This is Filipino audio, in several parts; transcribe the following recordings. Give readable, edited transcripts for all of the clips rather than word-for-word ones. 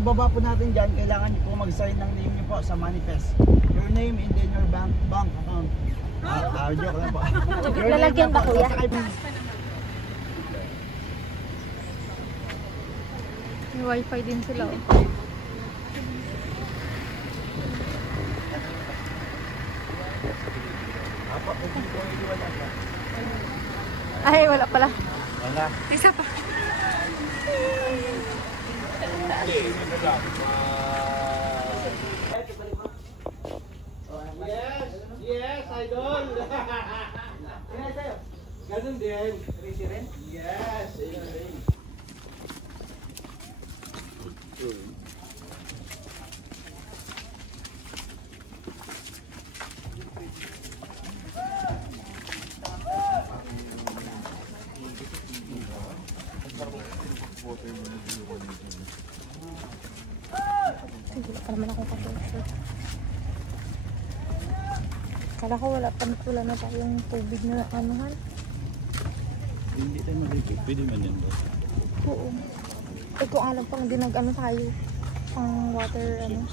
pagbaba po natin dyan, kailangan niyo po mag-sign ng name niyo po sa manifest. Your name and then your bank account. Joke lang po. Lalagyan ba kuya? May wifi din sila oh. Ay, wala pala. Wala. Isa pa. Yes, idol. Ganun din. Tracy rin? Yes. Wala pa naman akong kapag-shirt. Kala ko wala na tayong tubig na anuhan. Hindi tayo mag-repeat. Pwede man yan ba? Oo. Ito alam pang dinag-ano tayo. Pang water ano.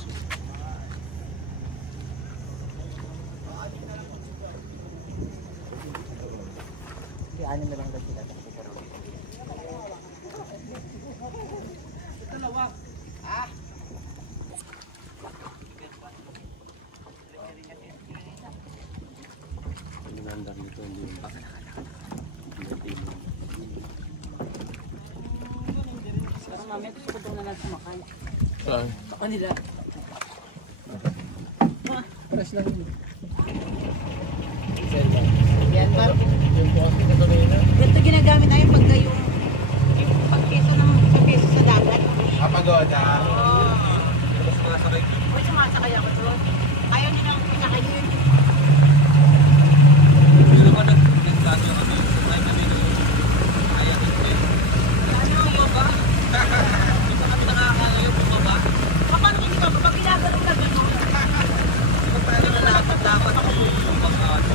Hindi, anin na lang daw sila. Parang mamaya gusto ko na lang sumakay. Saan? Sa kanila. Press lang yun. Yan ba? Ganito ginagamit tayo pagka yung pagkeso ng sa peso sa dagat. Pagoda. Oo. May sumasakay ako doon. Ayaw nilang pinakay yun. Pero ba nag-class yung ano? Ayaw din. Ano yung ba? Isa kami nakakalayo po ba? Paano hindi ba? Pag ginagano ka gano'n? Ito pa rin na dapat ako yung mag-ano.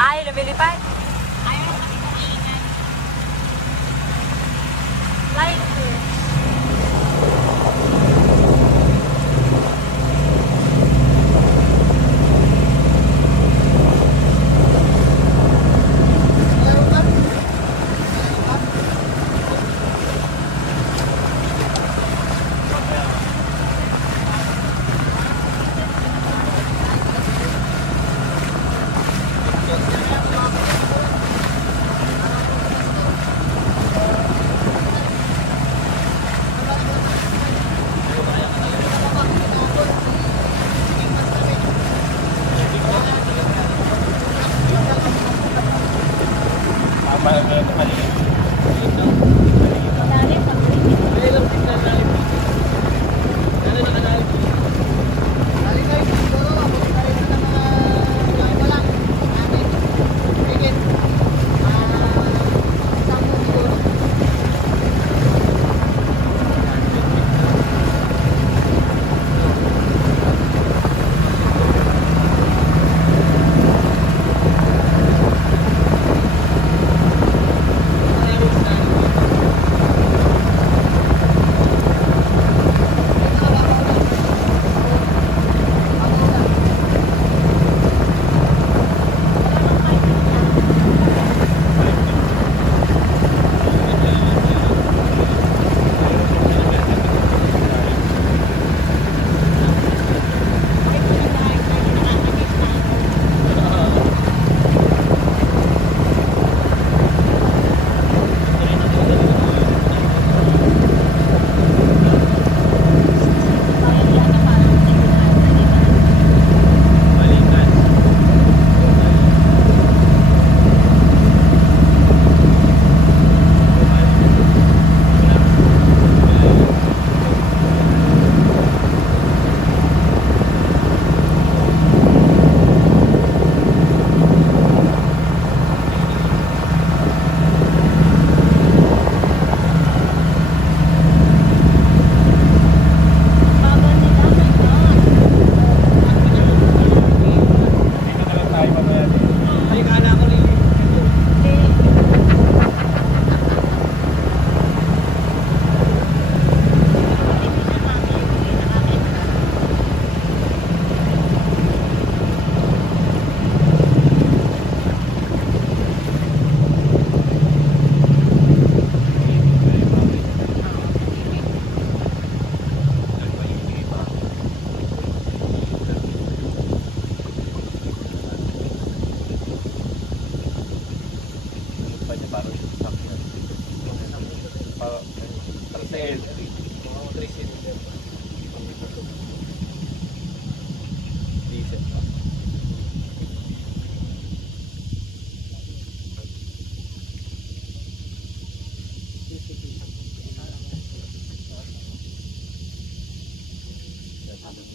Ay, lumilipad. Light.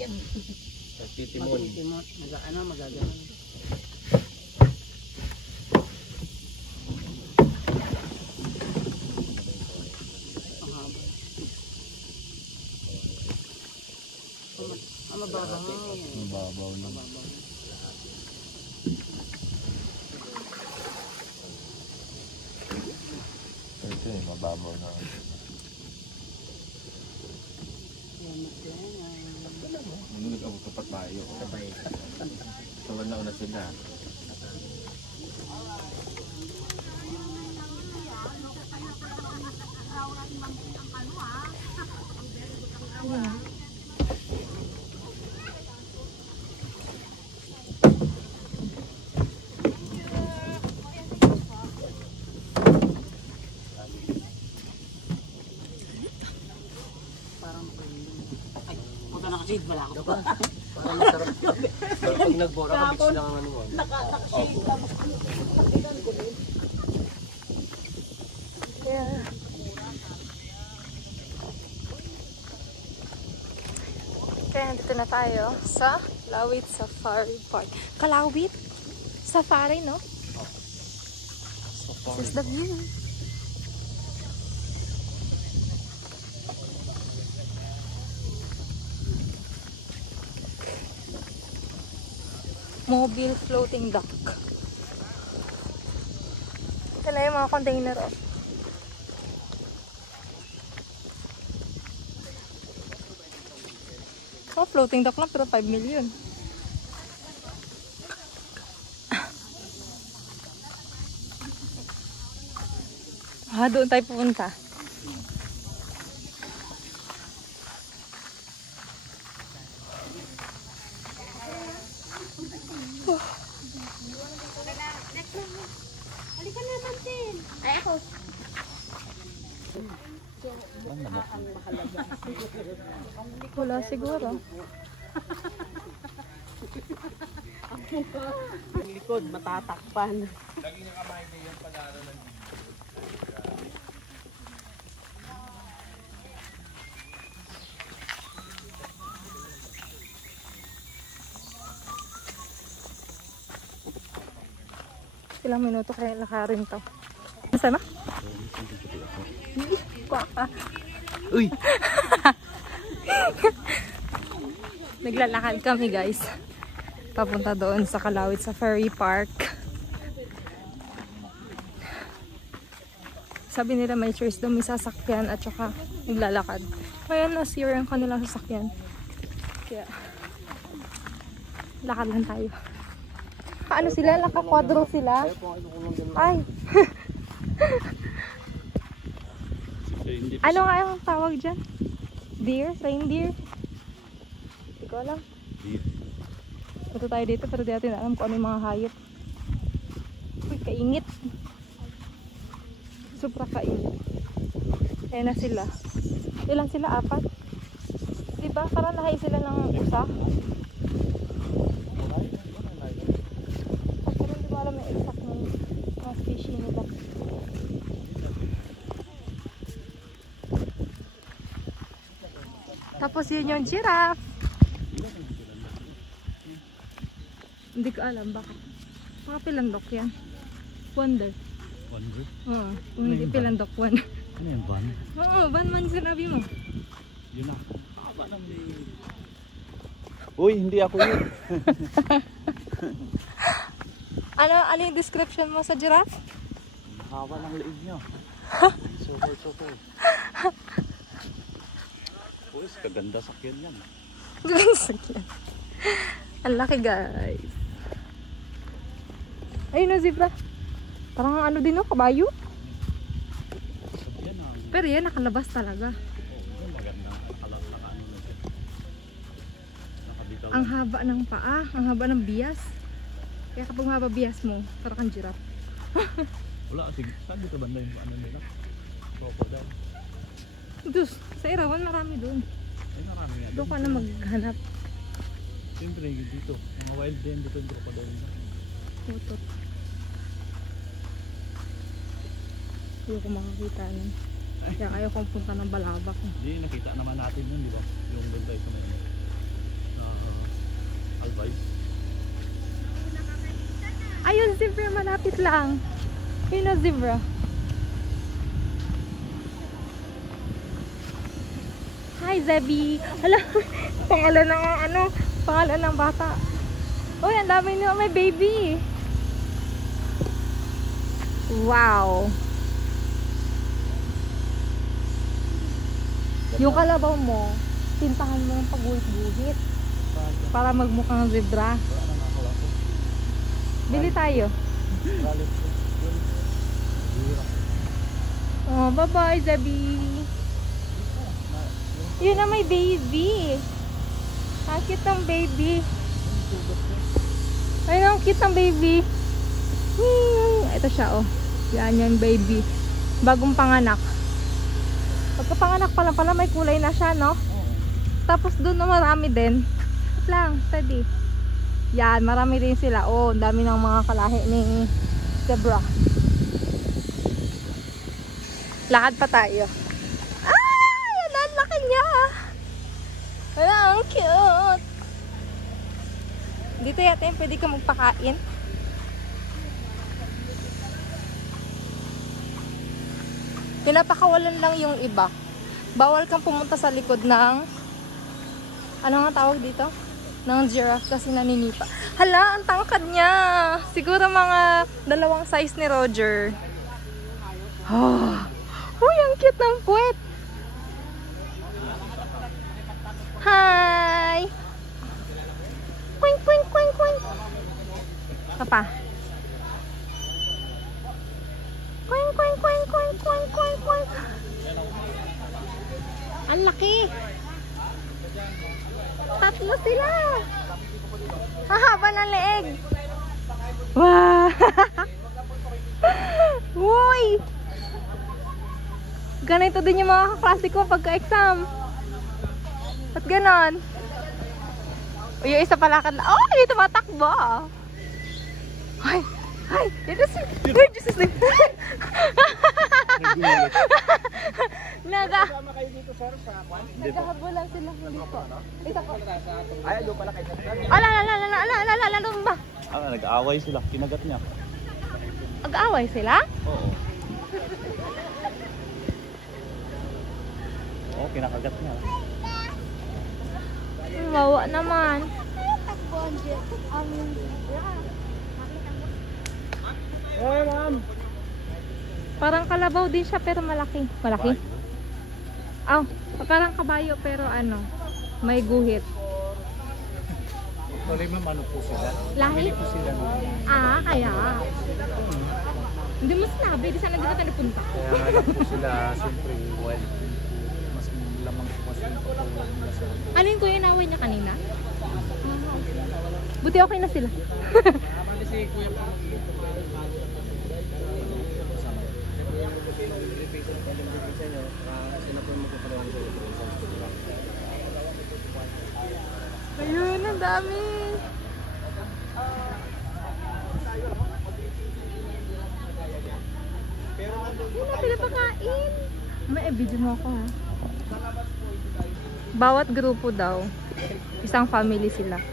Nagtitimon. Magagano. Mababaw na. Ito eh, mababaw na. Ano nag-abot pa tayo? Sabay. Sawan na una sila. Nakashade pala ako. Parang masarap. Pero pag nagbora ka, bitch lang ang ano mo. Nakashade ka. Yeah. Kaya nandito na tayo sa Kalawit Safari Park. Kalawit? Safari, no? This is the view. Mobile floating dock. Ito na yung mga container. Oh, floating dock lang pero 5 million. Doon tayo pupunta. Halika na, Mantin. Ay, ako. Wala siguro. Ang likod, matatakpan. Ilang minuto kaya lakarin to. Sana? Uy! Naglalakad kami guys. Papunta doon sa Kalawit Safari Park. Sabi nila may choice doon, may sasakyan at saka naglalakad. Ngayon na-zero yung kanilang sasakyan. Kaya lakad lang tayo. Paano sila? Naka-quadro sila? Ay! Ano nga yung tawag dyan? Deer? Reindeer? Hindi ko alam. Ito tayo dito pero di natin alam kung ano yung mga hayop. Uy, kainit. Super kainit. Ayan na sila. Ilan sila? 4? Diba? Parang nahay sila ng usa. Pero hindi ko alam yung exact ng mga species nila. Tapos yun yung giraffe. Hindi ko alam baka. Baka pilandok yan. Wonder. Wonder? Oo. Kung hindi pilandok, one. Ano yung van? Oo, van man sinabi mo. Yun na. Uy, hindi ako yun. Ano yung description mo sa giraffe? Haba ng liig niya. Super. Uy, kaganda sakyan yan. Ang laki guys. Ayun na zebra. Parang ano din no, kabayo. Pero yan nakalabas talaga. Ang haba ng paa, ang haba ng bias. Kaya kapag mahaba bias mo, parang kang giraffe. Wala, sige. Saan dito banda yung ano nila? Crocodile. Diyos, sa Irawan marami doon. Ay, marami nga. Doon ka na maghanap. Siyempre, dito. Mga wild din dito yung crocodile nila. Putot. Hindi ko makakita nun. Kaya ayaw kong punta ng Balabak. Hindi, nakita naman natin yun, di ba? Yung doon tayo sa may ano. Na Ayun, zebra, malapit lang. Yun na zebra. Hi, Zebby. Hala, pangalan ng pangalan ng bata. Uy, ang dami nyo, may baby. Wow. Yung kalabaw mo, tintahan mo ng pagguhit-guhit para magmukhang zebra. Bili tayo. Oh, bye-bye, Zebby. Yun na, may baby. Ang cute ng baby. Ayun, ang cute ng baby. Ito siya, oh. Yan yung baby. Bagong panganak. Pagkapanganak pa lang pala, may kulay na siya, no? Tapos doon na marami din. Wait lang, steady. Yan, marami rin sila. Oh, ang dami ng mga kalahi ni zebra. Lakad pa tayo. Niya. Wala, ang cute. Dito yata yung pwede ka magpakain. Pinapakawalan lang yung iba. Bawal kang pumunta sa likod ng ano nga tawag dito? Ng giraffe kasi naninipa. Hala, ang tangkad niya. Siguro mga 2 size ni Roger. Oh. Uy, ang cute ng puwet. Hi! Quink, quink, quink, quink. Apa? Quink, quink, quink, quink, quink, quink, quink. Ang laki! 3 sila! Hahaba ng leeg! Wow! Uy! Ganito din yung mga kaklase ko pagka-exam. Ba't ganon? O yung isa palakad na, oh, hindi tumatakbo. Ay, ay, dito si, ay, Diyos is naghahabulan sila dito. Isa ko. Ay, doon pala kayo. Ala, lumba. Nag-aaway sila, kinagat niya. Nag-aaway sila? Oo. Oo, kinakagat niya. Wawa naman. Hey, ma'am. Parang kalabaw din siya pero malaki. Malaki? Oh, parang kabayo pero ano, may guhit. Tuloy ma'am, ano po sila? Lahi? Po sila. Ah, kaya. Hindi mo sinabi, di sana dito tayo napunta. Kaya alam po sila, siyempre, wild. Mas lamang po mas nila sa... Ano yung kuya inaway niya kanina? Buti okay na sila. Ayun, ang dami. Yun na sila pakain. May video mo ako ha. Bawat grupo daw, isang family sila.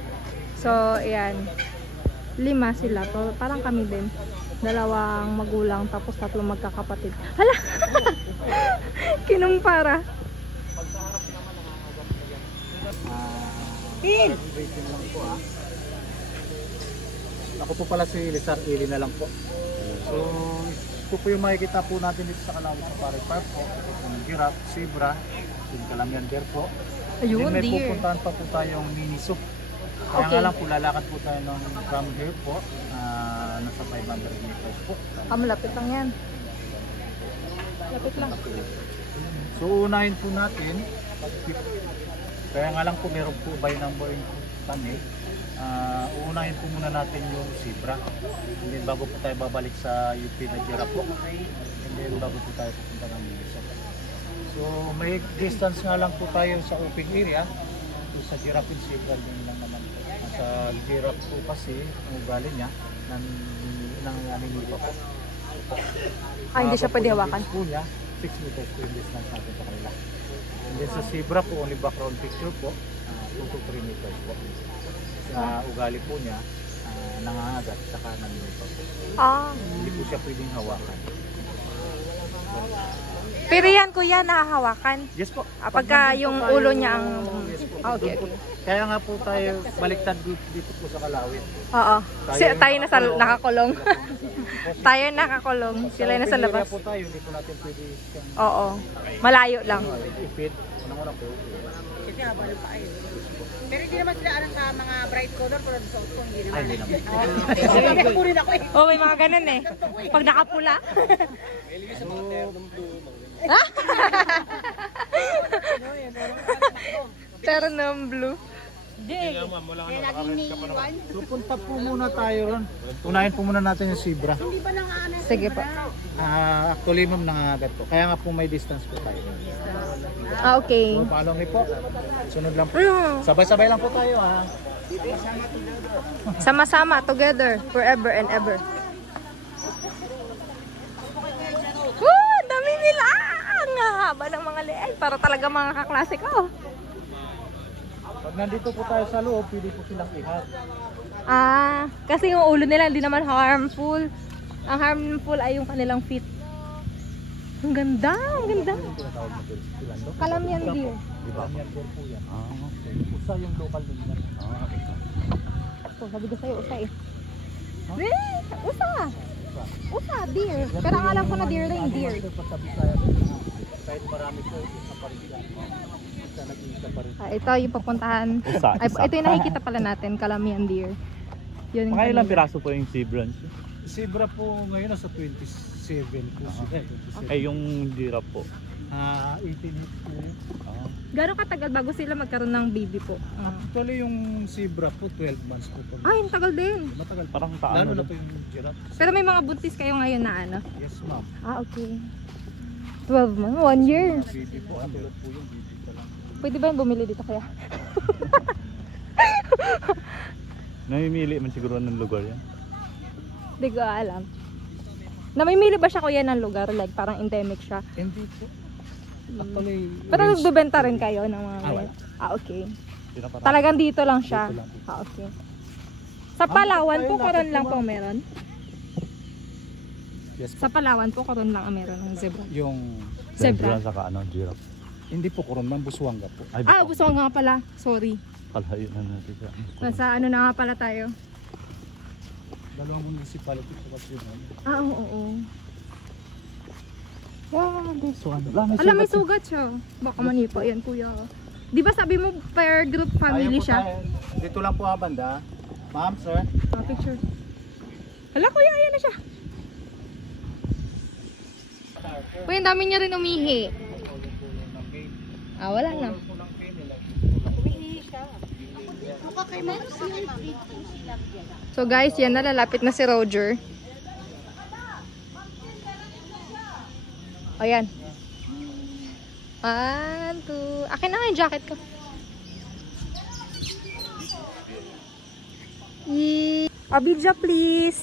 So, ayan. 5 sila. So, parang kami din. 2 magulang, tapos 3 magkakapatid. Hala! Kinumpara. Pin! Rating lang po ha. Ako po pala si Lizar Ili na lang po. So, ito po yung makikita po natin dito sa Calao Safari Park po. Ito po yung giraffe, zebra, yung Calamian bear po. Ayun, Then may deer. pupuntahan pa po tayong mini zoo. Kaya Okay. nga lang po, lalakad po tayo ng from here po. Nasa 500 meters po. Malapit lang yan. Malapit lang. So, unahin po natin. Kaya nga lang po, meron po by number yung kami. Uunahin po muna natin yung zebra. And then bago po tayo babalik sa UP na giraffe po. And then bago po tayo pupunta ng mini zoo. So, may distance nga lang po tayo sa open area. So, sa giraffe and zebra din lang naman po. Sa giraffe po kasi, ang ugali niya, ng naninipa po. Hindi siya pwede hawakan. Po niya, 6 meters po yung distance natin sa kanila. And then sa zebra po, only background picture po, 2 to 3 meters po. So, sa ugali po niya, nangangagat, saka naninipa po. Hindi po siya pwedeng hawakan. Pero yan kuya, nahahawakan. Yes po. Pagka yung ulo niya ang... Yes po. Okay. Doon po. Kaya nga po tayo baliktad dito po sa Kalawit. Oo. Tayo nasa nakakulong. Tayo nakakulong. Sila nasa labas. Po tayo, hindi po natin pwede siyang Oo. Malayo lang. ipit. Unang-una po. Kasi habang pa kayo. Pero hindi naman sila alam sa mga bright color pero sa suot ko hindi naman. Ay, hindi naman. Kasi kunin ako eh. Oh, may mga ganun eh. Pag nakapula. Ternum blue. Kaya laging may iwan. Pupunta po muna tayo ron. Unahin po muna natin yung zebra. Hindi ba nang ano? Sige po. Actually ma'am, nangangagat po. Kaya nga po may distance po tayo. Okay. So, follow me po. Sunod lang po. Mm. Sabay-sabay lang po tayo ha. Sama-sama, together, forever and ever. Woo! Dami nila! Ang haba ng mga leeg. Para talaga mga kaklase ko. Pag nandito po tayo sa loob, pwede po silang ihat. Kasi yung ulo nila hindi naman harmful. Ang harmful ay yung kanilang feet. Ang ganda, ang ganda. Kalamian deer. Diba? Yan po yan. Usa yung local din yan. Oh, sabi ko sa'yo, usa eh. Usa! Usa, deer. Pero ang alam ko na deer rin, deer. Kahit marami po, isa pa rin siya. Isa nag-iisa pa rin. Ito yung papuntahan. Isa. Ito yung nakikita pala natin, Kalamian deer. Yun yung Mga ilang kanina. piraso po yung zebra? Zebra po ngayon nasa 27 po siya. Ay yung giraffe po. 18 hits po yun. Gano'ng katagal bago sila magkaroon ng baby po? Actually yung zebra po 12 months po. Ay, ang tagal din. Matagal pa. Parang Lalo taano. na po yung giraffe. Pero may mga buntis kayo ngayon na ano? Yes ma'am. Okay. 12 months? 1 year. Baby po. Ang tulad po yung baby pa lang. Pwede ba yung bumili dito kaya? Namimili man siguro ng lugar yan. Hindi ko alam. Namimili ba siya kuya ng lugar? Like parang endemic siya? Hindi po. Actually, Pero nagbebenta rin kayo ng mga wala. okay. Pinaparami. Talagang dito lang siya? Dito lang. Okay. Sa Palawan po, karon lang po meron? Yes po. Sa Palawan po, karon lang ang meron ng zebra. Yung Zebra? Saka giraffe. hindi po kuron man Busuanga po. Ay, Gusto ko nga pala. Sorry. kalayo na natin siya. Nasa ano na nga pala tayo. Dalawang municipality po kasi yun. Oo. Wow, this one. Alam, may sugat siya. Baka manipa yan, kuya. Di ba sabi mo per group family siya? Dito lang po ha, banda. Ma'am, sir. Picture. Hala, kuya, ayan na siya. Kuya, ang dami niya rin umihi. Wala na. So guys, yan na, lalapit na si Roger. O yan. 1, 2. Akin na nga yung jacket ko. Abidja, please.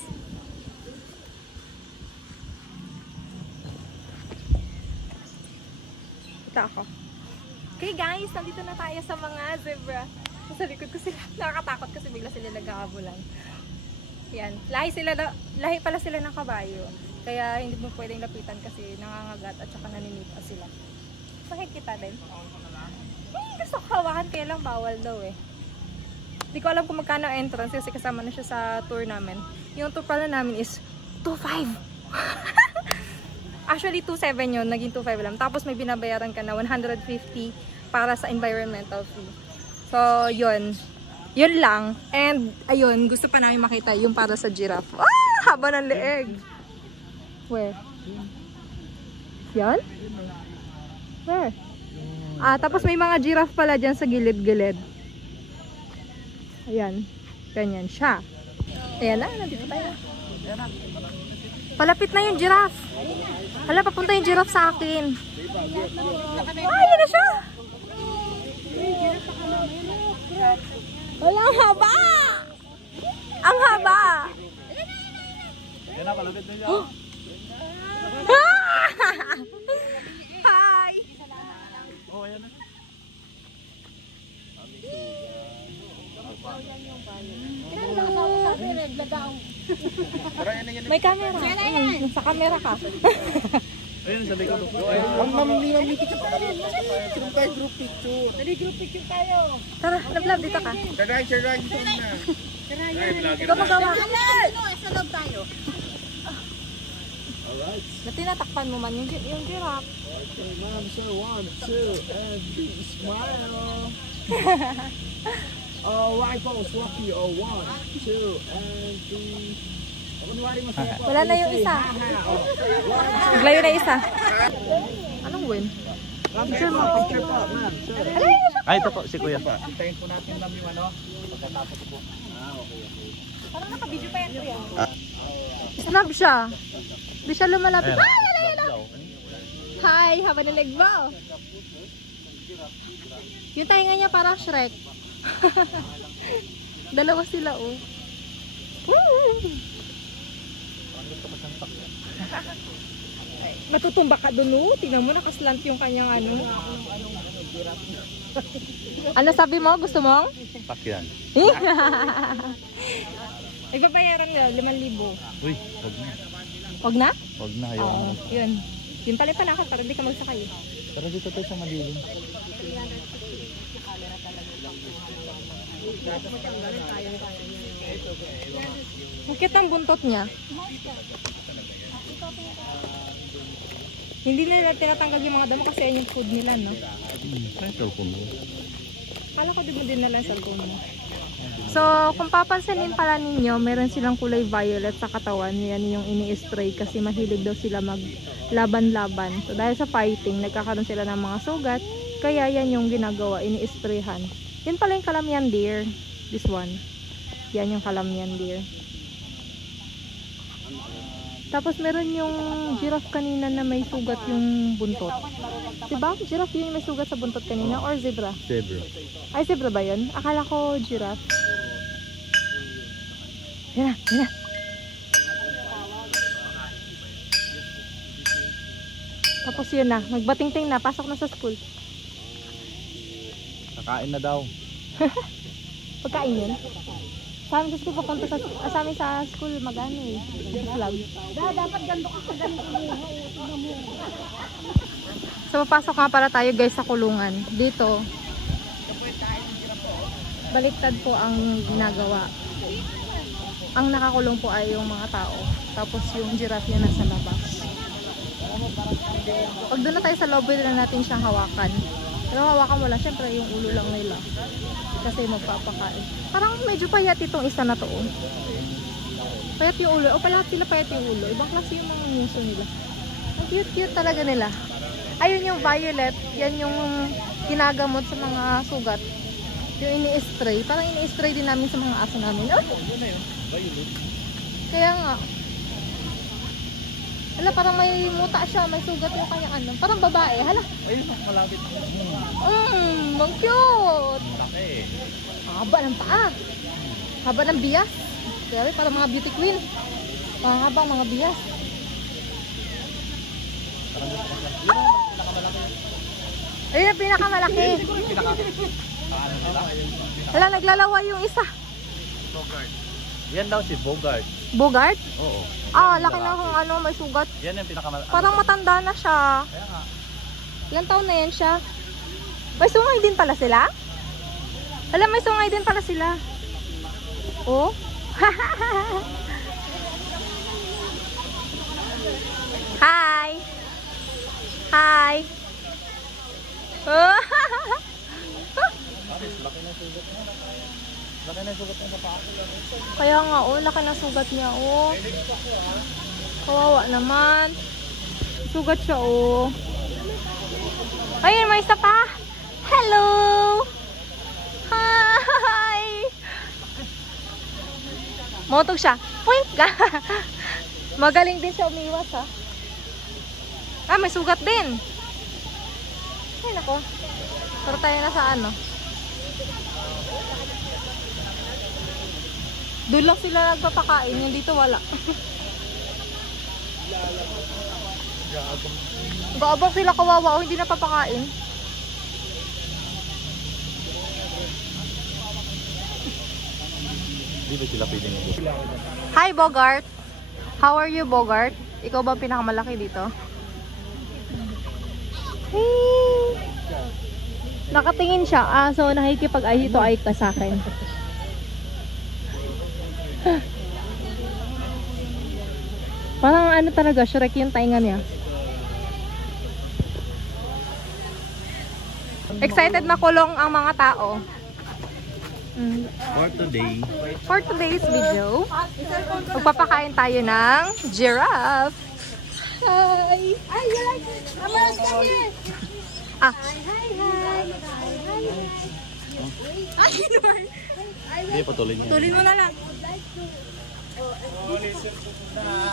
Kita ako. Okay guys, nandito na tayo sa mga zebra. Sa likod ko sila. Nakakatakot kasi bigla sila nagkakabulan. Yan. Lahi pala sila ng kabayo. Kaya hindi mo pwedeng lapitan kasi nangangagat at saka naninipa sila. Makikita din. Gusto ko hawakan kaya lang bawal daw eh. Hindi ko alam kung magkano entrance kasi kasama na siya sa tour namin. Yung tour pala namin is 2.5. Actually 2.7 yun, naging 2.5 lang. Tapos may binabayaran ka na 150 para sa environmental fee. So yun. Yun lang. And ayun, gusto pa namin makita yung para sa giraffe. Haba ng leeg. Where? Yan? Where? Tapos may mga giraffe pala dyan sa gilid-gilid. Ayan. Ganyan siya. Ayan na, nandito tayo. Palapit na yung giraffe. Hala, papunta yung giraffe sa akin. Ayan na siya. Wala, ang haba! Ang haba! Yan na, kalapit na siya. Hi! Oh, ayan na. Kailan lang sabi regla daw. May camera. Nasa camera ka. Ayun, sa likod. Ang mamimili picture pa rin. Group tayo, group picture. Dali group picture tayo. Tara, love dito ka. Sir Ryan, dito na. Ikaw magawa. Sa loob tayo. Alright. Na tinatakpan mo man yung giraffe. Okay, ma'am, sir, 1, 2, and 3, smile. Right pose, Rocky, 1, 2, and 3. Kunwari mo sa'yo po. Wala na yung isa. Naglayo na isa. Anong win? Picture mo, picture po, ma'am. Sir. Ay, ito po, si Kuya. Hintayin po natin lang yung ano, pagkatapos po. Parang naka-video pa yan, kuya. Snap siya. Di siya lumalapit. Ayan. Ay, ala, ala. Hi, haba ng leg ba? Yung tainga niya parang Shrek. Dalawa sila, oh. Matutumba ka dun, oh. Tingnan mo, nakaslant yung kanyang ano. Ano sabi mo? Gusto mo? Pakyan. Ibabayaran nila, 5,000. Uy, wag na. Wag na? Wag na, ayaw Oo, na. yun. Yun pala yung panakot para hindi ka magsakay. Pero dito tayo sa madilim. Bakit ang buntot niya? Hindi nila tinatanggal yung mga damo kasi yan yung food nila, no? Ay, cellphone mo. Kala ko di mo din nila sa cellphone mo. So, kung papansinin pala ninyo, meron silang kulay violet sa katawan. Yan yung ini-spray kasi mahilig daw sila maglaban-laban. So, dahil sa fighting, nagkakaroon sila ng mga sugat. Kaya yan yung ginagawa, ini-sprayhan. Yan pala yung kalamian deer. This one. Yan yung kalamian deer. Tapos meron yung giraffe kanina na may sugat yung buntot. Diba? Giraffe yun yung may sugat sa buntot kanina or zebra? Zebra. Ay, zebra ba yun? Akala ko giraffe. Yan na, yan na. Tapos yun na, magbating-ting na, pasok na sa school. Kakain na daw. Pagkain yun. Sa amin gusto papunta sa amin sa school magano eh. Vlog. Dapat ganito ka sa ganito mo. So papasok nga pala tayo guys sa kulungan. Dito. Baliktad po ang ginagawa. Ang nakakulong po ay yung mga tao. Tapos yung giraffe yun nasa labas. Pag doon na tayo sa lobby na natin siyang hawakan. Pero hawakan mo lang, syempre yung ulo lang nila. Kasi magpapakain. Parang medyo payat itong isa na to. Oh. Payat yung ulo. O pala sila payat yung ulo. Ibang klase yung mga nguso nila. Ang cute-cute talaga nila. Ayun yung violet. Yan yung ginagamot sa mga sugat. Yung ini-spray. Parang ini-spray din namin sa mga aso namin. Oh! Kaya nga. Hala, parang may muta siya. May sugat yung kanyang ano. Parang babae. Hala. Ayun, malapit. Ang cute. Laki. Haba ng paa. Haba ng bias. Grabe, parang mga beauty queen. Mga haba, mga bias. Ayun ang pinakamalaki. Hala, naglalawa yung isa. Bogart. Yan daw si Bogart. Bogart? Oo. Ah, laki na kung ano, may sugat. Yan yung pinakamalaki. Parang matanda na siya. Kaya nga. Ilang taon na yan siya? May sungay din pala sila? Alam, may sungay din pala sila. Oh. Hi. Hi. Oh. Laki na sugat mo. Laki na sugat mo sa paa. Kaya nga, oh, laki ng sugat niya, oh. Kawawa naman. Sugat siya, oh. Ayun, may isa pa. Hello! Hi! Motog siya. Point ka. Magaling din siya umiwas, ha. Ah, may sugat din. Ay, nako. Pero tayo na sa ano. Doon lang sila nagpapakain. Yung dito wala. Gaabang sila kawawa o hindi napapakain. Di ba sila pwede nyo? Hi, Bogart. How are you, Bogart? Ikaw ba pinakamalaki dito? Hey! Nakatingin siya. So nakikipag-ay ito ay ka sa akin. Parang ano talaga, Shrek yung tainga niya. Excited na kulong ang mga tao. For today's video, magpapakain tayo ng giraffe. Hi! Ay, you like it? Mama, come here. Ah, Ay, Lord. Hindi, patuloy niya. tuloy mo na lang.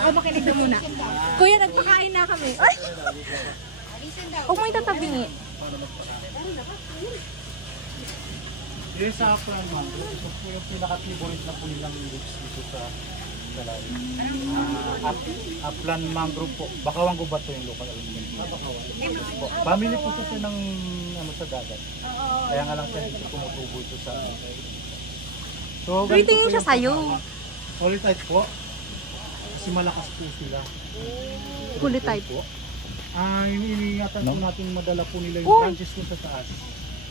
Oh, makinig ka muna. Kuya, nagpakain na kami. Ay! Huwag mo itatabingi. Yung sa Upland Mangrove, ito po yung pinaka-favorite na po nilang groups dito sa Dalawi. Upland Mangrove po. Bakawang Gubat po yung local element. Po. Family po ito ng ano, sa dagat. Kaya nga lang siya dito tumutubo ito sa... So, Tumitingin siya sa'yo. Solid type po. Kasi malakas po sila. Fully type. Po. Iniingatan po natin madala po nila yung Uy! branches po sa taas.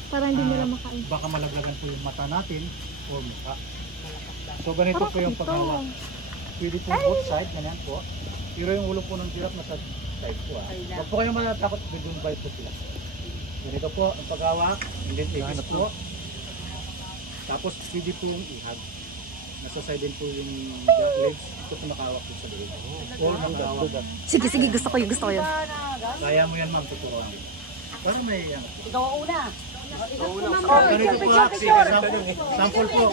Para hindi nila makain. Baka malaglagan po yung mata natin o mukha. So ganito po yung paghawa. Pwede po both side, ganyan po. Pero yung ulo po ng giraffe nasa side po. Huwag po kayong matatakot, bigong bite po sila. Ganito po ang paghawa, and then ihas po. Tapos pwede po yung ihag. Nasa side din po yung legs. Ito po nakahawak po sa legs. All hanggang. Sige, sige. Gusto ko yun. Kaya mo yan ma'am, tuturuan. Para may yan. Ikaw ang una. Ganito po aksi. Sample po.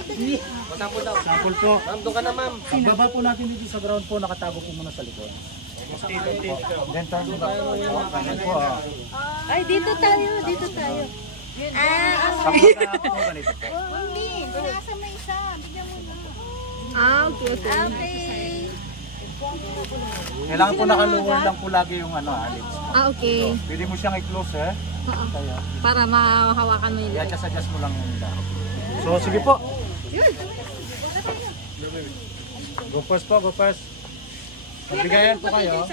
Sample po. Ma'am, doon ka na ma'am. Pagbaba po natin dito sa ground po, nakatago po muna sa likod. Then turn po back. Ganyan po. Ay, dito tayo. Sample na po, ganito po. Hindi, pinasa mo isa. Bigyan mo na. Okay. Okay. Kailangan po nakaluwar lang po lagi yung ano, lips. Okay. Pwede mo siyang i-close Kaya, Para mahawakan mo yun. i-adjust mo lang yung dahon. So, sige po. Go first po, go first. Magbigayan po kayo.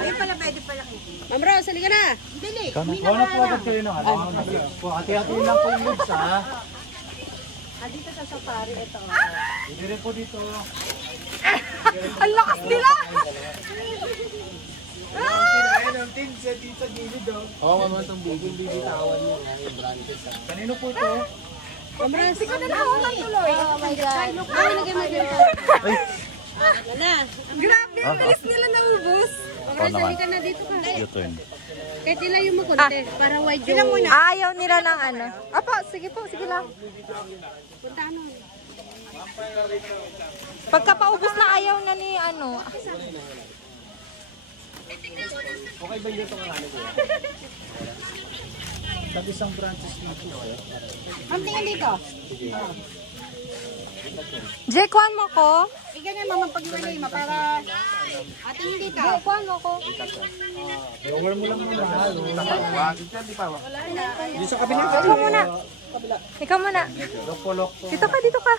Ayun pala, pwede pala. Ma'am Rose, halika na. Bili. Kuha na po agad kayo ng ano. Hati-hatiin lang po yung lips Dito sa safari, ito. Hindi rin po dito. Ang lakas nila! Oo, ma'am, itong bibitawan mo. Yung branches. Kanino po ito? Ma'am Rose, hindi ko na nahawakan tuloy. Oh my God. Ay, lagyan mo dito. Wala. Grabe, ang bilis nila naubos. Ma'am Rose, halika na dito ka. Ito yun. Kahit ilayo mo konti, para wide yung... Ayaw nila ng ano. Apa, sige po, sige lang. Punta mo. Pagkapaubos na ayaw na ni ano. Okay ba dito ang ano ko? Sa isang branches dito. Ma'am, tingnan dito. Jay, kuhan mo ko. Ganyan, ma'am, pag-iwalay mo para... Tingnan dito. Jay, kuhan mo ko. Lower mo lang muna. Ikaw muna. Ikaw muna. Lock po. Dito ka.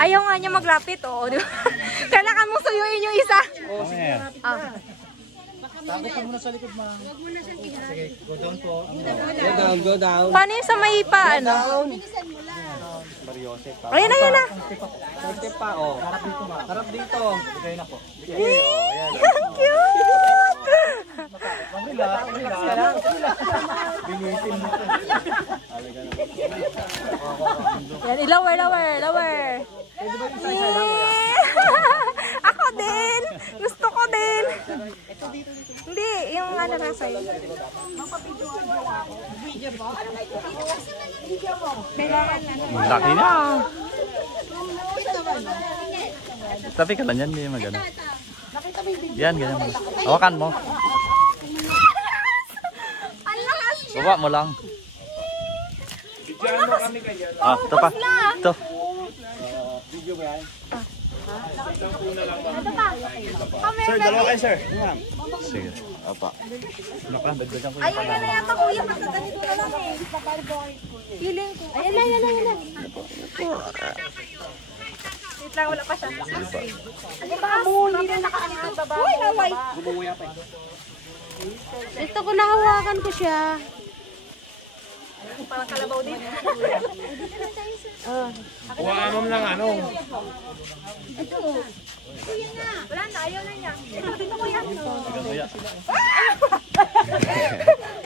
Ayaw nga niya maglapit, oo. Kailangan mo suyuin yung isa. Ah. Tago ka muna sa likod, ma'am. Sige, go down po. Go down. Paano yung sa may pa, ano? Ayan na. Step pa, oh. Harap dito. Bigay na po. Ang cute! Relax. Binitin mo. Yan, lower. Ako din! Gusto ko din! Hindi, yung ano na sa'yo. Laki na. Tapi ka lang yan, hindi magano. Yan, ganyan mo. Hawakan mo. Ang lakas! Baba mo lang. Ito pa. Ito. Sir, dalawa kayo, sir. Ma'am. Sige. Opo. Nakadagdagan ko yung Ayun na yata kuya, basta ganito na lang eh. Feeling ko. Ayan na, yan na. Wait lang, wala pa siya. Ano ba? Muli na nakaano sa baba. Uy, naway. Gusto ko nahawakan ko siya. Parang kalabaw din. Huwag lang ano. Wala na, ayaw na niya. Ito, dito kuya. kuya.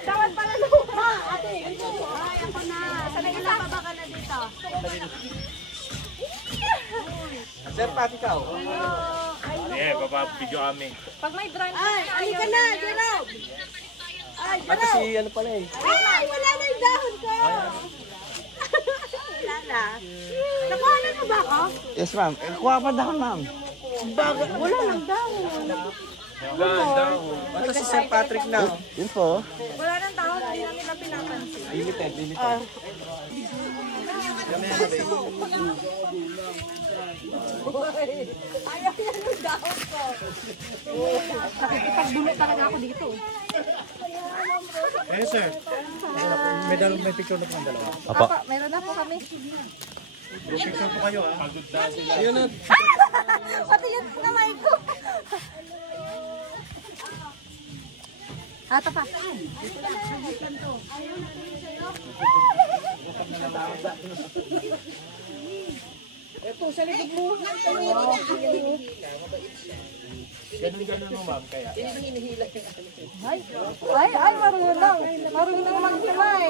Tawad pala lupa. Ate, ito. Ay, ako na. Sana ilababa ka na dito. Sir, pati ka. Papapidyo kami. Pag may branch Ay, halika na, Gerald. Ay, Ate si ano pala eh. ay, wala na yung dahon ko. Wala na. Nakuhanan mo ba ako? Yes, ma'am. Kuha pa dahon, ma'am. Wala lang dahon. Ito si Sir Patrick na. Yun po. wala nang tao, hindi namin na pinapansin. Limited. Ayaw niya yung dahon ko. Nakikipagbulo talaga ako dito. Eh sir, may picture na po ng dalawa. Apa. Apa, meron na po kami. Picture po kayo ah. Ayun na. Pati yung kamay ko. Ata pa. Ganun mo ma'am kaya. Ay, marunong. Marunong magsimay.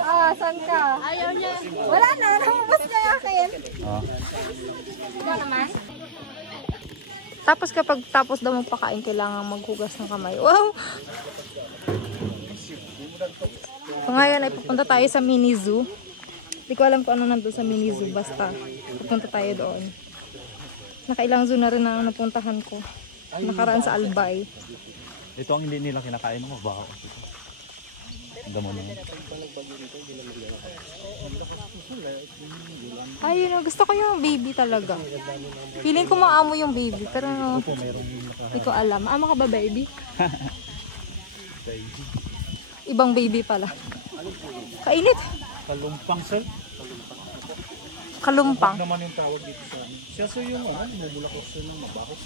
Ah, saan ka? Ayaw niya. Wala na, namubos na yung akin. Oh. Ikaw naman? Tapos kapag tapos daw magpakain, kailangan maghugas ng kamay. Wow! So ngayon ay pupunta tayo sa mini zoo. Hindi ko alam kung ano nandun sa mini zoo. Basta pupunta tayo doon. Nakailang zoo na rin ang napuntahan ko. Nakaraan sa Albay. Ito ang hindi nila kinakain mo. Baka. Damo na yun. Ay, yun. Gusto ko yung baby talaga. Feeling ko maamo yung baby. Pero hindi ko alam. Maamo ka ba baby? Ibang baby pala. Kainit. Kalumpang sir. Kalumpang. Naman yung tawag dito sa amin. Siya so yung ano, bumubulakos sir ng mabakit.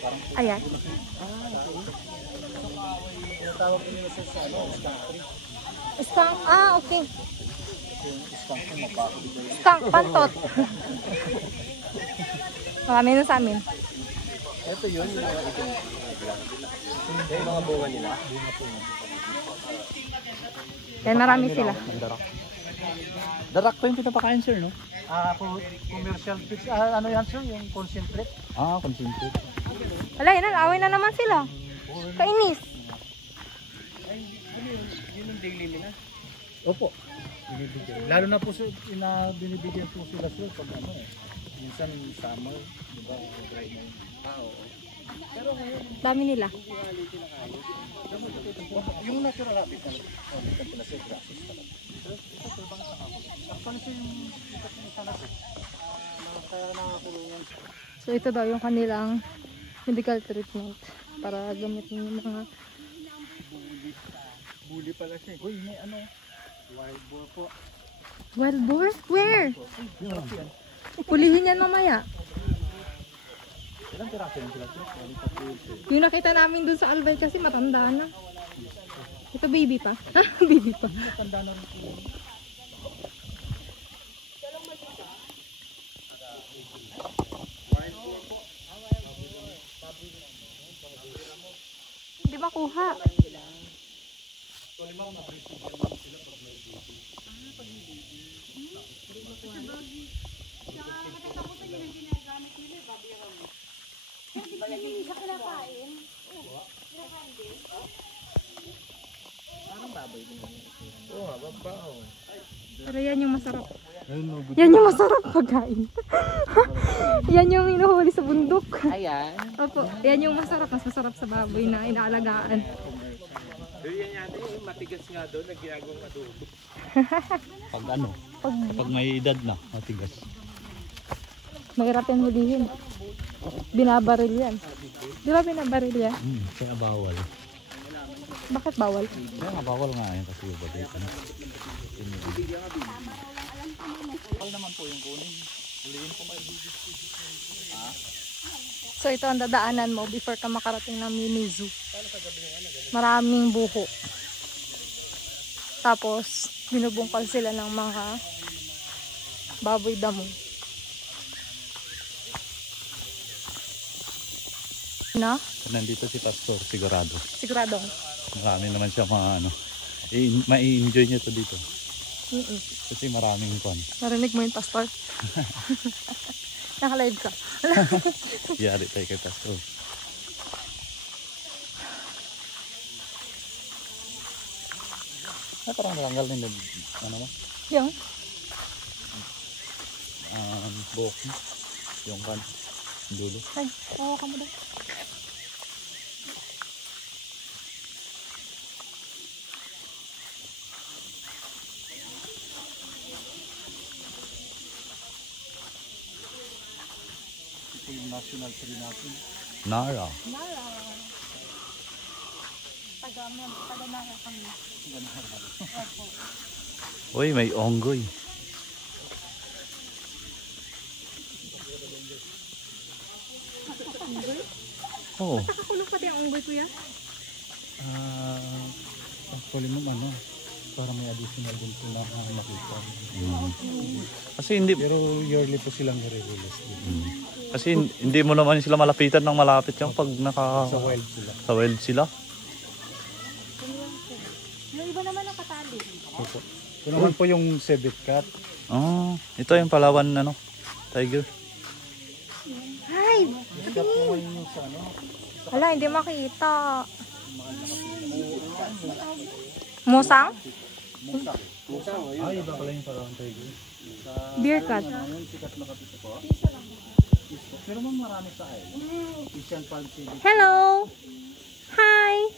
Parang Ayan. tawag ko nila sir sa ano, country. Skunk. Ah, okay. Yung skunk ko mabakit. Skunk. Pantot. Marami na sa amin. Ito yun. Yung mga bunga nila. Yan, marami sila. Darak pa yung pinapakain sir, no? Commercial fish. Ano yan sir? Yung concentrate. Ah, concentrate. Wala, yun. Away na naman sila. Kainis. Yun yung daily nila. Opo. Binibigyan. Lalo na po sir, binibigyan po sila sir pag ano eh. Minsan summer, di ba? Dry na yun. Dami nila. Yung natural rabbit na lang pala sir, grasses talaga. Actually sir, yung sana sir. Kaya nakakulungan. So, ito daw yung kanilang medical treatment para gamitin yung mga Bully pala siya. Uy, may ano, wild boar po. wild boar. Where? Pulihin yan mamaya. Ilang piraso yung sila sir? Yung nakita namin dun sa Albay kasi matanda na. Ito baby pa. Baby pa. Tanda na rin po. Hindi makuha. Pero yan yung masarap. Yan yung masarap pagkain. Yan yung hinuhuli sa bundok. Ayan. Opo, yan yung masarap. Mas masarap sa baboy na inaalagaan. Yan yata yung matigas nga doon na ginagawang adobo. Pag ano? Pag may edad na, matigas. Mahirap yan hulihin. Binabaril yan. Di ba binabaril yan? Kaya bawal. Bakit bawal? Kaya nga bawal nga yan kasi yung bagay ka na. Bawal naman po yung kunin. Hulihin po may bibig. So ito ang dadaanan mo before ka makarating ng mini zoo. Maraming buho. Tapos binubungkal sila ng mga baboy damo. Na? Nandito si Pastor, sigurado. Sigurado. Marami naman siya mga ano. Mai-enjoy niya to dito. Mm-mm. Kasi maraming kwan. Narinig mo yung pastor? Naka-live ka. Yari tayo kay Pastor. Parang natanggal nila ano ba? Yung? Buhok mo. Yung kan. Dulo. Ay, oo ka mo doon. Ito yung national tree natin. Nara. Taga-nara kami. Uy, may onggoy. Oo. Nakakulong pati ang unggoy, kuya? Actually mo ano, para may additional din po na makita. Kasi hindi, pero yearly po silang nire-release din. Kasi hindi mo naman sila malapitan ng malapit yung pag sa wild sila. Sa wild sila. Yung iba naman nakatali. Ito naman po yung civet cat. Oh, ito yung Palawan ano, tiger. Ay! Hala, hindi makita. Musang? Ay, iba pala yung Palawan tiger. Beer cat. Pero marami sa ay. Asian palm civet. Hello! Hi!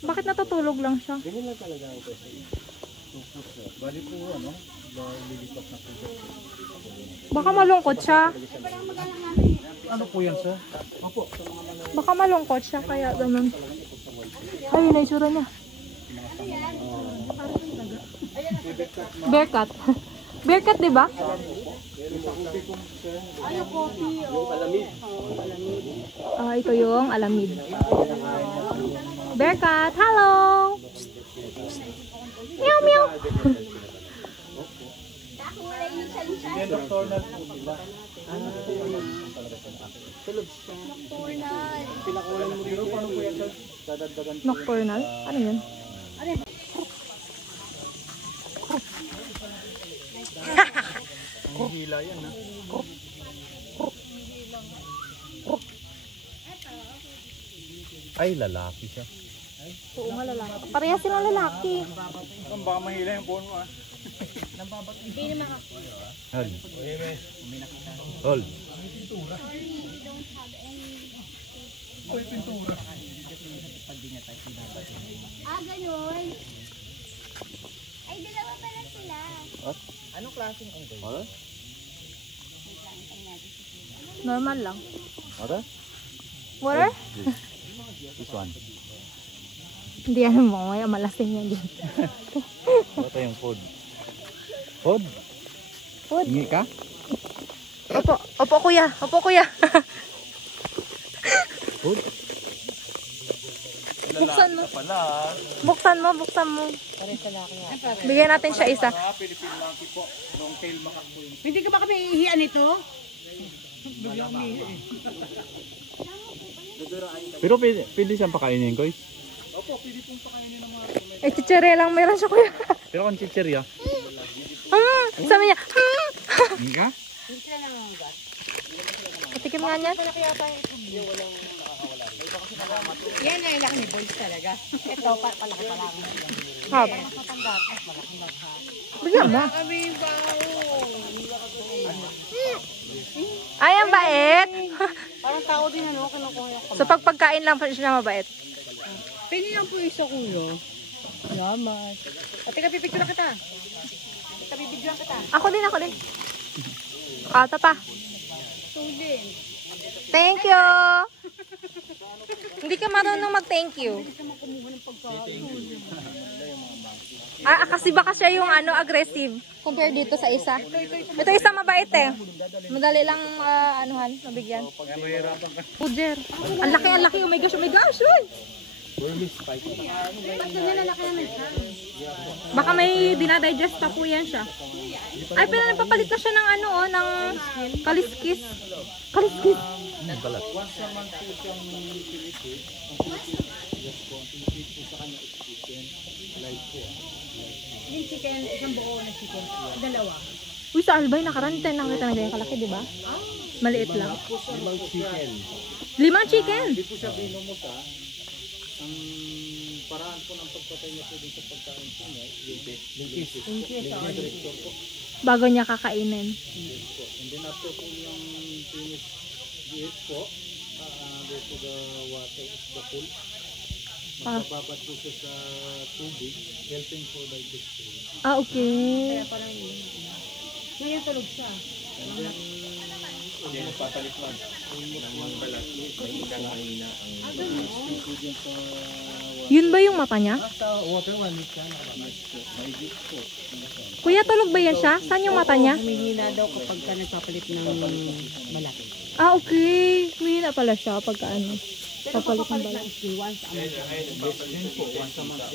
Bakit natutulog lang siya? Ganyan lang talaga ako kasi. Bali po ano, lilipat na po. Baka malungkot siya. Ano po yan sir? Opo. Baka malungkot siya kaya ganun. Ay, yun na itsura niya. Bear cat. Bear cat, di ba? Ah, ito yung alamid. Bear cat, hello! Meow, meow! Nocturnal? Ano yun? Ang hila yan ha. Ay, lalaki siya. Oo nga lalaki. Parehas silang lalaki. Baka mahila yung buwan mo ah. Hold. Hold. Ganun. Ay, dalawa pala sila. Anong klaseng unggoy? Normal lang. What? Water? This one. Hindi ano mo, may malasing yan din. Ito yung food. Food? Food? Hingi ka? Opo, opo kuya, opo kuya. Food? Buksan mo. Buksan mo, buksan mo. Bigyan natin siya isa. Philippine monkey po. Long tail macaque po yun. Hindi ka ba kami ihihian ito? Pero pwede siyang pakainin ko eh. Eh, chichire lang meron siya kuya. Pero kung chichirya. Sabi niya, Hingi ka? patikim nga niyan. Yan ay lang ni boys talaga. Ito, palaki pa lang. Hap. Bigyan mo. Ay, ang bait. Parang tao din ano, kinukuha ko. So, pag pagkain lang pa siya mabait. Pili lang po isa kuya. Salamat. At teka, pipicture kita. Teka, bibidyoan kita. Ako din, ako din. Ah, ito pa. Thank you. Hindi ka marunong mag-thank you. Kasi baka siya yung aggressive compare dito sa isa. Ito isa mabait eh. Madali lang mabigyan. Puder. Ang laki. Oh my gosh. Uy. Baka may dinadigest pa po yan siya. Ay, pero nagpapalit na siya ng ng kaliskis. Kaliskis. Balat. Once a month po siyang pinipit. Yung chicken, isang buo na chicken. Dalawa. Uy, sa Albay, nakarante. Nakita na ganyan kalaki, di ba? Maliit lang. 5 chicken. 5 chicken. Hindi po siya binumuta. Ang paraan po ng pagpatay niya po din sa pagkain po niya, yung director po. Bago niya kakainin. And then after po yung finish diet po, go to the water, the pool. Magbababad po siya sa tubig, helping for digestion. Okay. Ngayon tulog siya. And then, Hindi, nagpapalit lang. Ng balat. Kanina ang... Yun ba yung mata niya? Water one, mahigit po. Kuya, tulog ba yan siya? Saan yung mata niya? Humihina daw kapag ka nagpapalit ng malaki. Okay. Humihina pala siya pagka papalit ng balat. Once a month.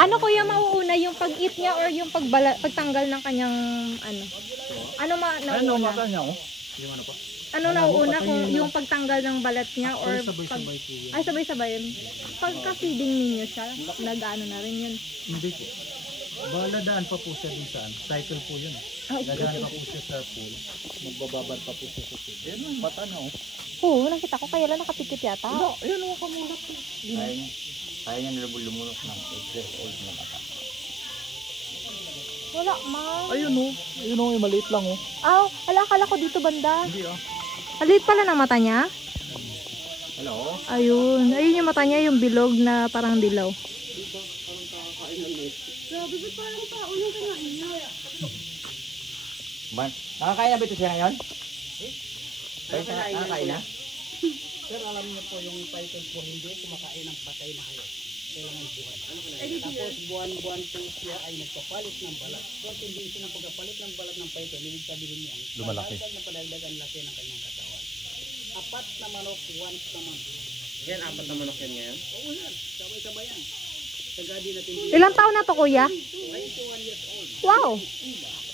Ano kuya mauuna? Yung pag-eat niya or yung pagtanggal ng kanyang Ano nauuna? mata niya oh? Yung ano pa? Ano nauuna kung yung pagtanggal ng balat niya or Sabay-sabay po yun. ay sabay-sabay. Pagka-feeding ninyo siya, nag-ano na rin yun. Hindi po. Baladaan pa po siya din saan. Cycle po yun. Dadaan pa po siya sa pool. Magbababad pa po siya sa pool. Yan ang mata na oh. Oo, nakita ko kaya lang nakapikit yata. Ayun oh, kamulat po. Kaya niya lumulok ng 8 years old na bata. Wala man. Ayun oh. Ayun oh, maliit lang oh. Akala ko dito banda. Hindi oh. Maliit pala ng mata niya. Hello? Ayun yung mata niya, yung bilog na parang dilaw. Grabe, ba't parang tao yung kanain niya? Nakakain na ba ito siya ngayon? Nakakain na? Sir, alam niyo po yung python po hindi kumakain ng patay na hayop. Kailangan buhay. Tapos buwan-buwan po siya ay nagpapalit ng balat. So, hindi siya ng pagpapalit ng balat ng python, ibig sabihin niyan, Lumalaki. padagdag na padagdag ang laki ng kanyang katawan. 4 na manok once a month. Yan, 4 na manok yan ngayon. Oo yan, sabay-sabay yan. Sagadi natin Ilang taon na to kuya? 91 years old. Wow!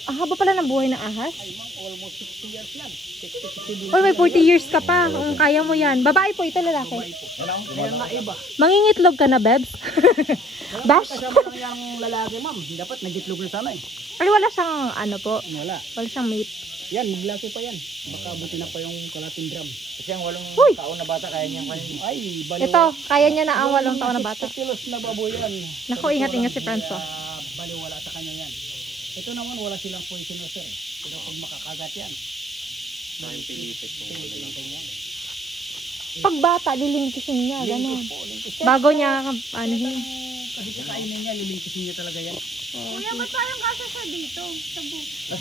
Ang haba pala ng buhay ng ahas. Ay ma'am, almost 60 years yan. 60 Uy, may 40 years ka pa. Kung kaya mo yan. Babae po ito, lalaki. Ayan na iba. Mangingitlog ka na, Bebs? Bash? Kasama lang yung lalaki ma'am. Dapat nagitlog na sana eh. Ay, wala siyang Wala. wala siyang mate. Yan, maglaki pa yan. Baka buti na pa yung kalating gram. Kasi ang 8 Uy! taon na bata kaya niyang kanin. Ay, baliw. Ito, kaya niya na ang 8 taon na bata. 60 kilos na baboy yan. Naku, ingat-ingat si Francois. Baliw wala sa kanya yan. Ito naman wala silang poisoner sir. Pero pag makakagat yan, Tayong pilitit po. Pag bata, lilingkisin niya, gano'n. lingkis. Bago niya, anuhin. Kasi kakainin niya, lilingkisin niya talaga yan. Kuya, ba't parang kasya siya dito? Sa buko.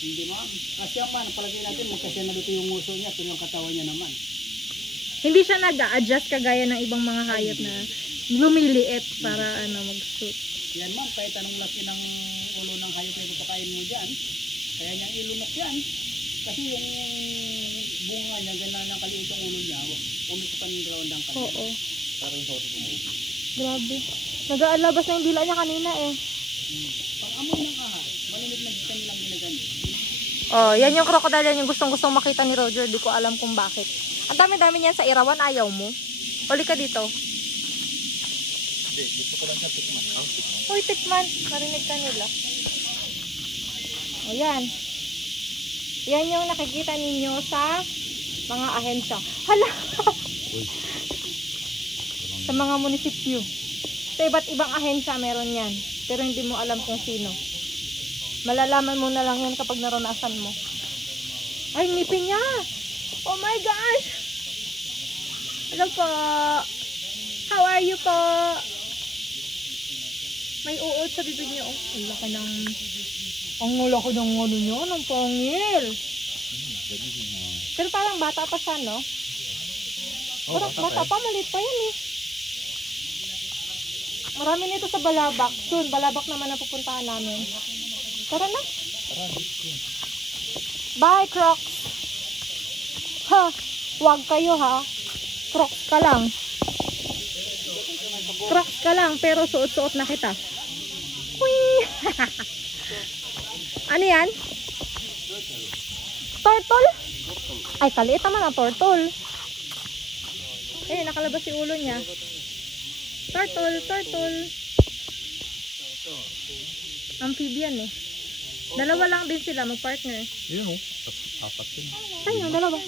Hindi ma'am. Kasi man, palagay natin, magkasya na dito yung nguso niya, pero yung katawan niya naman. Hindi siya nag-a-adjust kagaya ng ibang mga hayop na lumiliit para mag-suit. Yan ma'am, kahit anong laki ng ulo ng hayop na ipapakain mo dyan, kaya niyang ilunok yan. Kasi yung bunga niya, ganyan ang kaliit yung ulo niya, umikipan yung ground ang kanya. Oo. Grabe. Nag-aalabas na yung dila niya kanina eh. Pag amoy ng ahas, malimit na dito nilang ginagamit. Oh, yan yung crocodile, yan yung gustong-gustong makita ni Roger. Di ko alam kung bakit. Ang dami-dami niyan sa Irawan, ayaw mo. Uli ka dito. Uy, tikman. Narinig ka nila. O, yan. Yan yung nakikita ninyo sa mga ahensya. Hala! Sa mga munisipyo. Sa iba't ibang ahensya meron yan. Pero hindi mo alam kung sino. Malalaman mo na lang yan kapag naranasan mo. Ay, ngipin niya! Oh my gosh! Hello po! How are you po? May uod sa bibig niya. Oh, ang laki ng... Ang laki ng ano niya, ng pangil. Pero parang bata pa siya, no? Parang bata pa, maliit pa yan eh. Marami nito sa Balabak. Soon, Balabak naman ang pupuntahan namin. Tara na. Bye, Crocs. Ha, wag kayo ha. Crocs ka lang. Crocs ka lang, pero suot-suot na kita. Whee! Ano yan? Turtle? Ay, kaliit naman ang turtle. Eh, nakalabas yung ulo niya. Turtle, turtle. Amphibian eh. Dalawa lang din sila, mag-partner. Yun o. Apat yun. Saan dalawa?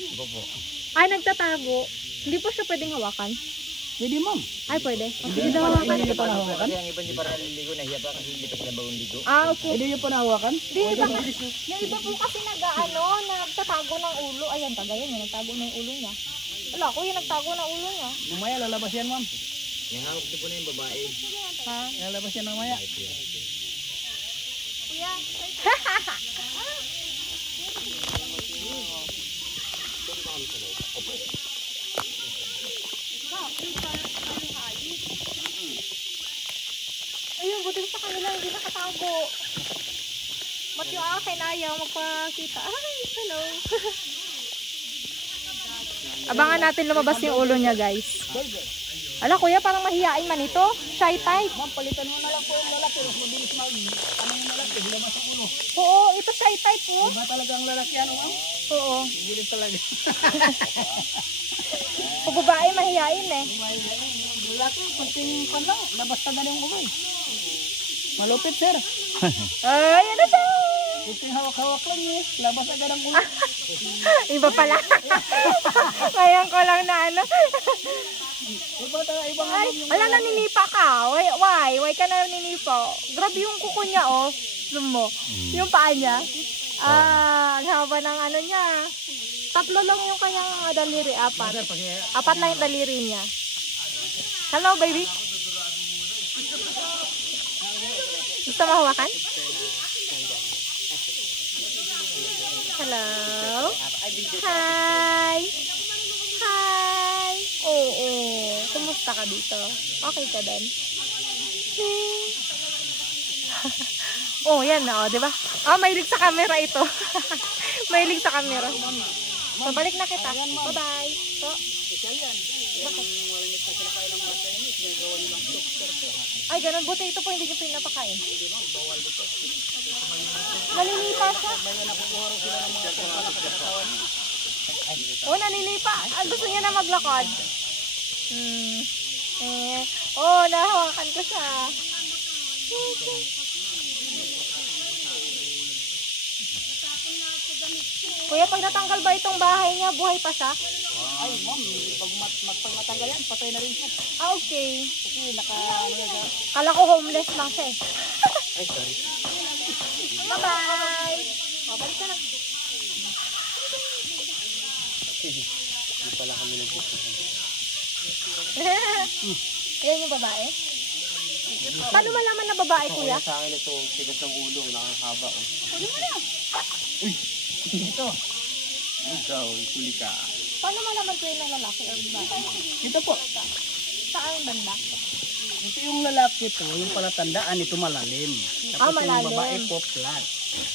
Ay, nagtatago. Hindi po siya pwedeng hawakan. Pwede, ma'am. Ay, pwede. Hindi daw hawakan. Hindi pa nahawakan? Kasi ang iba hindi para naliligo, nahiya pa kasi hindi pa sila bagong ligo. Ah, okay. Hindi nyo pa nahawakan? Di, iba, yung iba po kasi nagtatago ng ulo. Ayan, tagayan niya. Nagtago na yung ulo niya. Wala, kuya, nagtago ng ulo niya. Mamaya lalabas yan, ma'am. Yung hawak din po na yung babae. Ha? Lalabas yan mamaya. Kuya. Ayun, buti sa kanila hindi nakatago. Mat yung akin ayaw magpakita. Ay, hello. Abangan natin lumabas yung ulo niya, guys. Ala, kuya, parang mahihain man ito. Shy type. Ma'am, palitan mo na lang po yung lalaki. Mas mabilis ano yung lalaki, hilabas ang ulo. Oo, ito shy type po. Diba talaga ang lalaki ano, ma'am? Oo. Bilis talaga. Pag babae, mahihain eh. Lalaki, kunting pan lang. Labas na yung ulo. Malupit, sir. Ay, ano siya? Kunting hawak-hawak lang eh. Labas agad ang ulo. Iba pala. Ngayon ko lang na ano. Iba talaga, ibang Ay, ala, naninipa ka. Why ka na naninipa? Grabe yung kuko niya, oh. Zoom mo. Yung paa niya. Ah, ang haba ng ano niya. 3 lang yung kanyang daliri. 4. 4 lang yung daliri niya. Hello, baby. Gusto mo hawakan? Hello. Hi. Hi. Oo. Kumusta ka dito? Okay ka din? Oh, yan na, oh, 'di ba? Oh, mahilig sa camera ito. Mahilig sa camera. So, balik na kita. Bye-bye. So, ay, ganun. Buti ito po hindi nyo pinapakain. Naninipa siya. Oh, naninipa. Gusto niya na maglakad. Oh, nahawakan ko siya. Kuya, pag natanggal ba itong bahay niya, buhay pa siya? Ay, ma'am, pag matanggal yan, patay na rin siya. Ah, okay. Kasi ano yan. Kala ko homeless lang siya eh. Ay, sorry. Bye-bye! Balik ka na. Hindi pala kami nag-gusto. Yan yung babae? Paano malaman na babae, kuya? Sa akin ito, tigas ng ulo, nakakahaba. Kuya mo na. Ito. Ikaw, huli ka. Paano malaman ko yung lalaki o babae? Ito po. Saan banda? Ito yung lalaki po, yung palatandaan, ito malalim. Tapos malalim. yung babae po flat.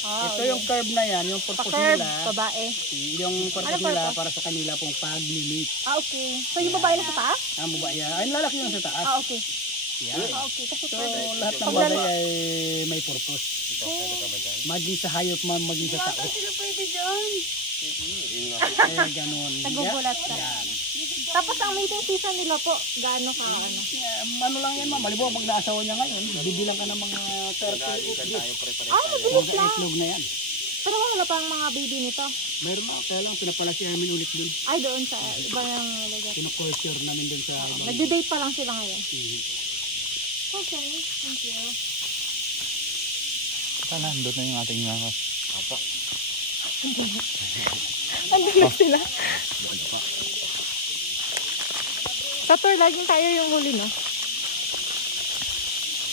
Ah, Ito yung curve na yan, yung purpose pa-curve, nila. babae. Yung purpose Ano nila purpose? para sa kanila pong pag-limit. Ah, okay. So yung babae na sa taas? Ang babae, ay lalaki yung sa taas. Ah, okay. Yan. Ah, okay. Kasi So curve. lahat ng Pag bagay lalo- ay may purpose. Maging sa hayop man, maging sa tao. Sila pwede dyan. Kaya ganun. Nagugulat ka. Yan. Tapos ang mating season nila po, gaano ka ano? Ano lang yan, ma'am. Halimbawa, pag naasawa niya ngayon, bibilang ka ng mga 30 Ah, mabilis lang. itlog na yan. Pero wala pang mga baby nito. Meron na, kaya lang pinapalaki namin ulit dun. Ay, doon sa ibang lugar. Kino-culture namin dun sa ibang. Nagde-date pa lang sila ngayon. Mhm. Okay, thank you. Sana, doon na yung ating mga Apa. Andun sila. Sa tour, laging tayo yung huli, no?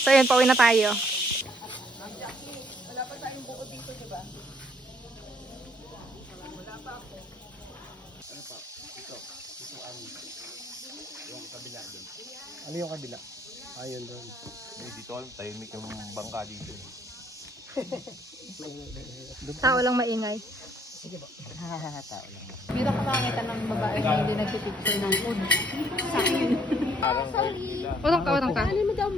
So, yun, pauwi na tayo. Wala pa tayong buko dito, diba? Wala pa ako. Ano yung kabila? Ayun doon. Dito ang tahimik yung bangka dito. Tao lang maingay. Tao lang. Dito ka makakita ng babae na hindi nagpipicture ng food. Sa akin. Parang kayo nila. Utang ka, utang ka. Ano mo daw